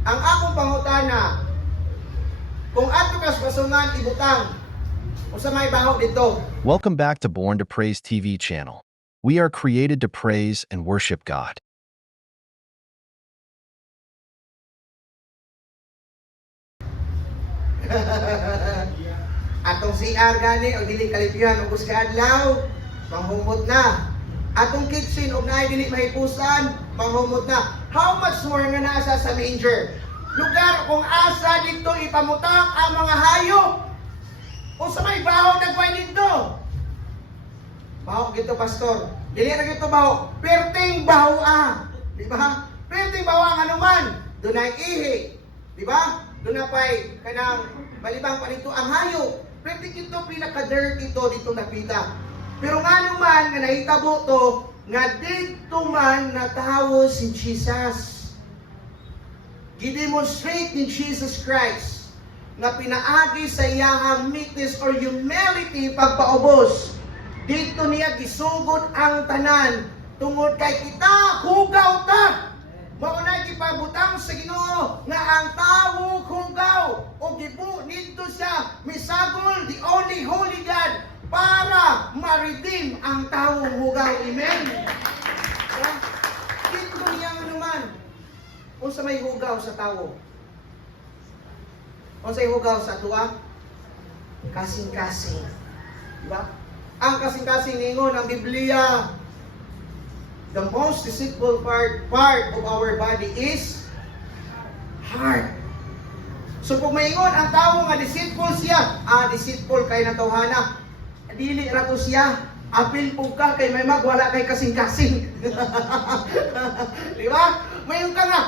Ang akong pangutana, kung ato kas pasungan ibutang, unsa may baho dito? Welcome back to Born to Praise TV channel. We are created to praise and worship God. Atong CR gani o dili kalipihan ug sa adlaw, manghumot na. Atong kitchen og naay dili mahipusan, manghumot na. How much more nga nasa sa manger? Lugar kung asa dito ipamutang ang mga hayop. O sa may baho nagway dito. Baho gito pastor. Dili ra gito baho, perting baho di ba? Perting baho ang anuman. Dunay ihi, di ba? Doon na pa'y kanang malibang pa dito ang hayop. Pwede ito pinaka-dirty dito nakita. Pero nga naman, nga nahitabo to, nga dito man natawo si Jesus. Gidemonstrate ni Jesus Christ na pinaagi sa iyahang meekness or humility pagpaubos. Dito niya gisugod ang tanan. Tungod kay kita, hugaw ta! Maunay gipabutang sa Ginoo nga ang tawo hugaw o gibu nito siya misagol the only holy God para ma-redeem ang tawo hugaw. Amen. Dito niya naman kung sa may hugaw sa tawo. Kung sa hugaw sa tuwa, kasing-kasing. Diba? Ang kasing-kasing ningon ng Biblia, the most deceitful part of our body is heart. So kung maingon ang tao nga deceitful siya, deceitful kay natawhana, dili ra to siya, apil po ka kay may magwala kay kasing-kasing. Di ba? Mayon ka nga,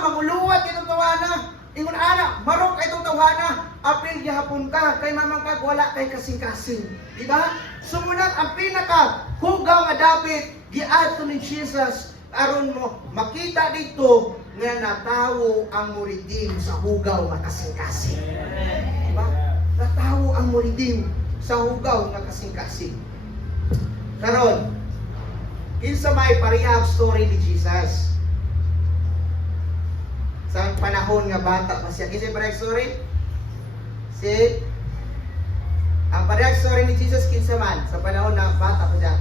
maguluwat kay tawhana, ingon ana, marok kay tawhana, apil gihapon ka kay mamang wala kay kasing-kasing. Di ba? Sumunod ang pinaka hugaw nga dapat giadto ni Jesus aron mo makita dito nga natawo ang muridim sa hugaw nga kasing-kasing. Diba? Natawo ang muridim sa hugaw nga kasing-kasing. Karon, kinsa may parehab story ni Jesus. Sa panahon nga bata pa siya. Kinsa parehab story? Ang parehab story ni Jesus kinsa man sa panahon na bata pa siya.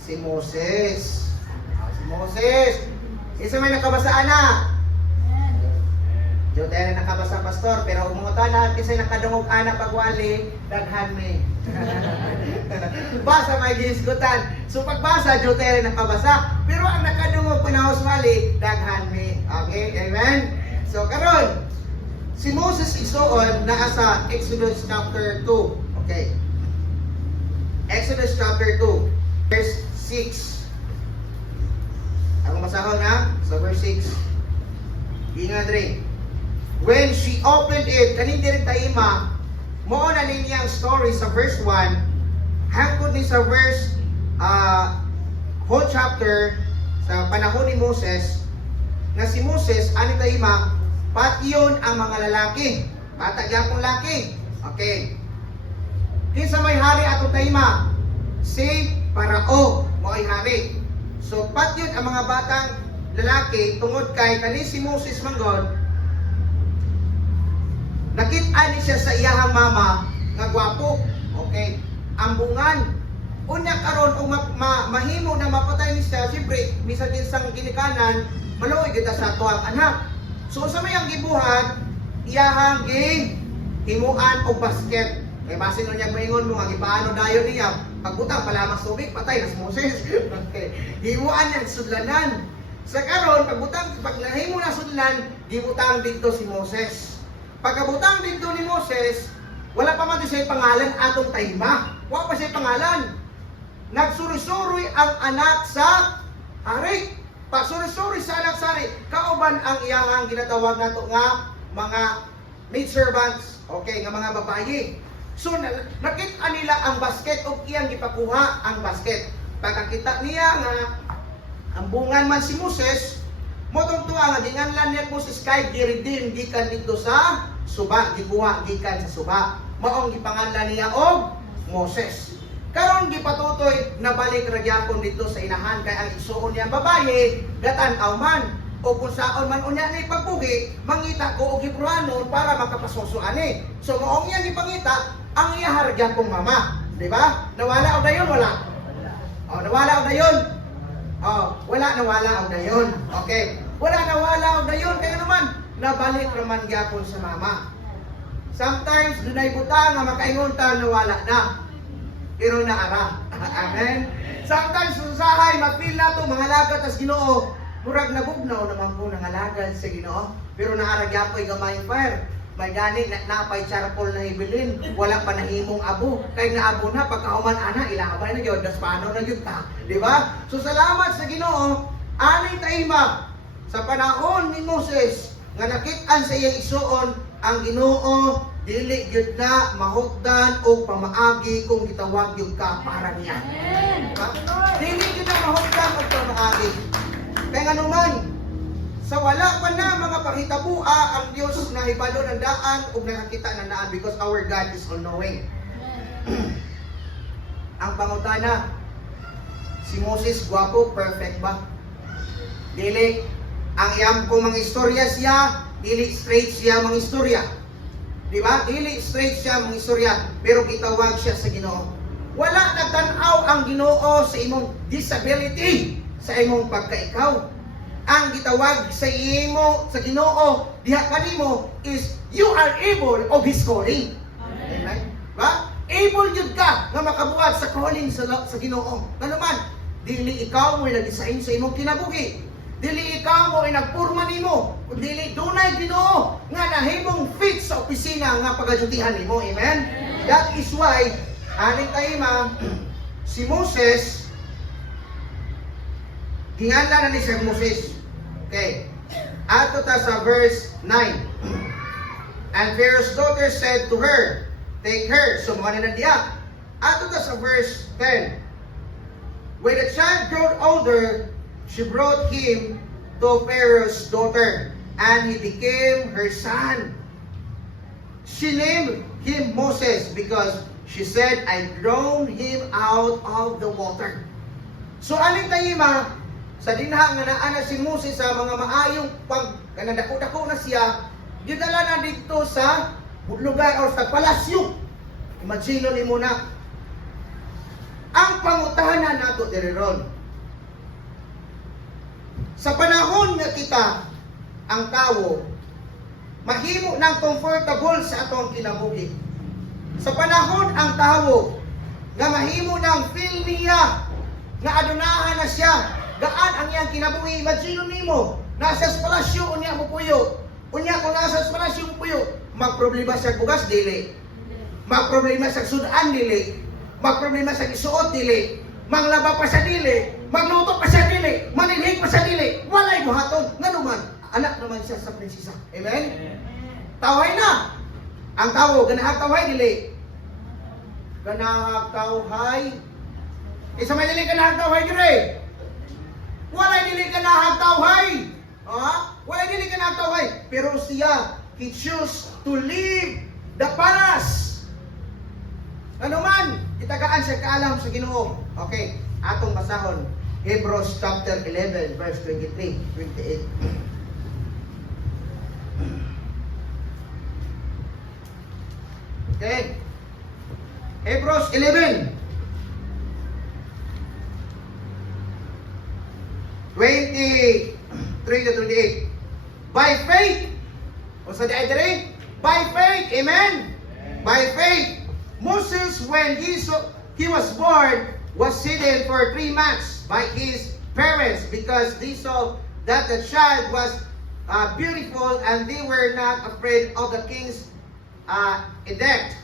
Si Moses. Si Moses. Isa may nakabasaan na. Diyo tayo na nakabasa, pastor. Pero umungutan na, kasi nakadungog anak pagwali, daghan may. Basa may giniskutan. So pagbasa, diyo tayo nakabasa. Pero ang nakadungog panahos wali, daghan may. Okay? Amen? So karon, si Moses isuon na sa Exodus chapter 2. Okay. Exodus chapter 2. Verse 6. Ang masahon na sa verse 6. Ingat rin. When she opened it, kanin diri taima, mo na niya ang story sa verse 1, hangtod ni sa verse whole chapter sa panahon ni Moses, nga si Moses ani taima patyon ang mga lalaki. Patagyapong laki. Okay. Kinsa may hari ato taima? Si Parao mo ay hari. So patyon ang mga batang lalaki tungod kay kani si Moses manggod. Nakit-an siya sa iyahang mama nga gwapo. Okay. Ambungan. Unya karon kung mahimo na mapatay ni siya, siyempre bisan din sang ginikanan, maluoy kita sa tuwang anak. So sa may ang gibuhat, iyahang himuan og basket. Kay basin niya moingon mo nga gipaano dayon niya. Pagbutang pala mas tubig, patay na si Moses. Okay. Himuan niya sudlanan. Sa karon pagbutang pag nahimo na sudlan, gibutang dito si Moses. Pagkabutang dito ni Moses, wala pa man siya pangalan atong taima. Wala pa siya pangalan. Nagsuri-suri ang anak sa hari. Pagsuri-suri sa anak sa hari, kauban ang iyang ginatawag nato nga mga maidservants. Okay, nga mga babayi. So nakita nila ang basket o iyang gipakuha ang basket. Pagkakita niya nga ang bungan man si Moses, motong tuwa nga ginganlan niya Moses kay giredeem gikan dito sa suba, gikuha gikan sa suba. Maong gipanganlan niya og Moses. Karon gipatutoy na balik ra gyapon dito sa inahan kay ang isuon niya babaye gatan-aw man. o kung saon man unya ni pagbuhi, mangita ko og Hebrewanon para makapasoso ani. So maong yan ipangita ang iyaharagyan kong mama, di ba? Nawala o dayon wala? Oh, nawala o dayon? Oh, wala nawala o dayon. Okay. Wala nawala o dayon kaya naman nabalik naman gyapon sa mama. Sometimes dunay butang nga makaingon ta nawala na. Pero naara. Amen. Sometimes usahay mapil nato mga lagad as Ginoo, murag nabugnaw naman po ng alagad sa Ginoo, pero naara gyapon gamay fire. May gani napay charcoal na ibilin, wala pa nahimong abo. Kay naabo na pagkahuman ana ilabay na gyud das paano na gyud ta, di ba? So salamat sa Ginoo, ani taima sa panahon ni Moses nga nakit-an sa iyang isuon ang Ginoo dili gyud na mahugdan o pamaagi kung gitawag gyud ka para niya. Diba? Dili gyud na mahugdan o pamaagi. Kaya nga naman, sa wala pa na mga panghitabua ang Diyos na hibalo ng daan o nakakita ng daan because our God is all-knowing. Ang pangutana, si Moses gwapo, perfect ba? Dili. Ang iyang kung mga istorya siya, dili straight siya mga istorya. Di ba? Dili straight siya mga istorya, pero gitawag siya sa Ginoo. Wala nagtanaw ang Ginoo sa imong disability, sa imong pagkaikaw. Ang gitawag sa imo sa Ginoo diha kanimo is you are able of His calling. Amen. Ba? Able jud ka nga makabuhat sa calling sa Ginoo. Naman, dili ikaw mo nag-design sa imong kinabuhi. Dili ikaw mo nagpurma nimo. Dili dunay Ginoo nga nahimong fit sa opisina nga pagadutihan nimo. Amen. That is why ani tayo si Moses ginganla na ni Sir Moses. Okay. Ato ta sa verse 9. And Pharaoh's daughter said to her, take her. So mga na diya. Ato ta sa verse 10. When the child grew older, she brought him to Pharaoh's daughter, and he became her son. She named him Moses because she said, I drowned him out of the water. So aling tayima, sa dinha nga naana si Moses sa mga maayong pag kanadako-dako na siya, gidala na dito sa lugar o sa palasyo. Imagine ni muna. Ang pangutahanan nato diri ron. Sa panahon nga kita ang tao mahimo ng comfortable sa atong kinabuhi. Sa panahon ang tao nga mahimo ng feel niya nga adunahan na siya. Gaan ang iyang kinabuhi. Imagine nimo, nasa palasyo unya mo puyo. Unya kung nasa palasyo mo puyo, magproblema sa bugas dili. Magproblema sa sudan dili. Magproblema sa isuot dili. Manglaba pa sa dili. Magluto pa sa dili. Maninhig pa sa dili. Walay buhaton. Nganuman, anak naman siya sa prinsesa. Amen? Tawhay na. Ang tawo, ganahag tawhay dili. Ganahag tawhay. Isa may dili ganahag tawhay dili. Walay dili ka nahagtawhay. Walay dili ka nahagtawhay. Pero siya, he chose to leave the palace. Ano man, itagaan siya kaalam sa Ginoo. Okay, atong basahon. Hebrews chapter 11, verse 23, 28. Okay. Hebrews 11. 23 to 28. By faith, o sa diadre, by faith, amen? By faith, Moses, when he was born, was hidden for 3 months by his parents because they saw that the child was beautiful and they were not afraid of the king's edict.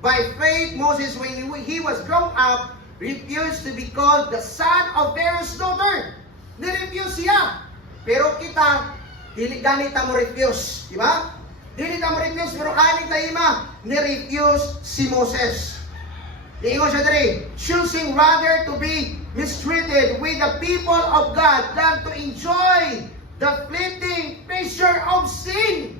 By faith, Moses, when he was grown up, refused to be called the son of Pharaoh's daughter. Ni-refuse siya. Pero kita, dili ganit mo refuse. Di ba? Dili mo refuse, pero aling taima, ni-refuse si Moses. Diingon siya dali, choosing rather to be mistreated with the people of God than to enjoy the fleeting pleasure of sin.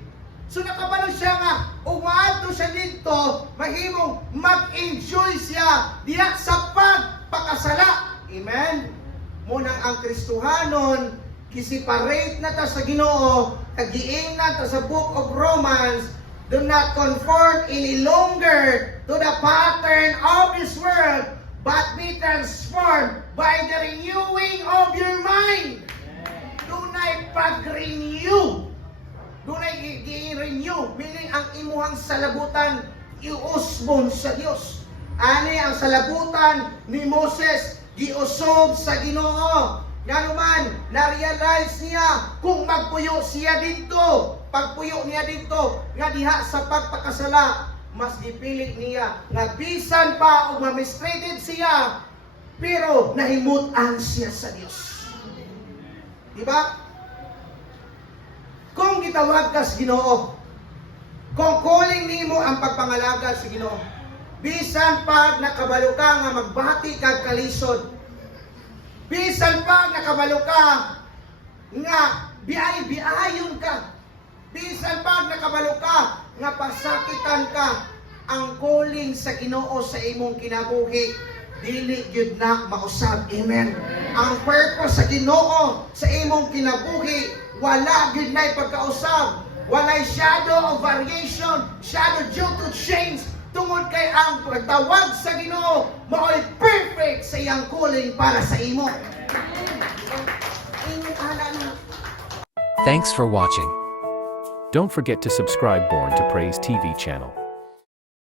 So nakabalo siya nga, umaadto siya dito, mahimong mag-enjoy siya diya sa pagpakasala. Amen? Munang ang Kristohanon, Gisiparate na ta sa Ginoo, kagiing na ta sa Book of Romans, do not conform any longer to the pattern of this world, but be transformed by the renewing of your mind. Dunay pag-renew. Dunay i-renew. Meaning ang imuhang salabutan, iusbon sa Dios. Ani ang salabutan ni Moses, giusob sa Ginoo. Nga naman, na-realize niya kung magpuyo siya dito. Pagpuyo niya dito, nga diha sa pagpakasala, mas gipilit niya nga bisan pa o ma-mistreated siya, pero nahimutan siya sa Dios. Diba? Kung gitawag ka sa Ginoo, kung calling nimo ang pagpangalagad sa Ginoo, bisan pag nakabalo ka nga magbati kag kalisod, bisan pag nakabalo ka nga biay-biayon ka, bisan pag nakabalo ka nga pasakitan ka, ang calling sa Ginoo sa imong kinabuhi dili gyud na mausab. Amen. Ang purpose sa Ginoo sa imong kinabuhi wala gyud na pagkausab. Walay shadow of variation, shadow due to change. Tungod kay ang pagtawag sa Ginoo mao'y perfect sa iyang calling para sa imo. Thanks for watching. Don't forget to subscribe Born to Praise TV channel.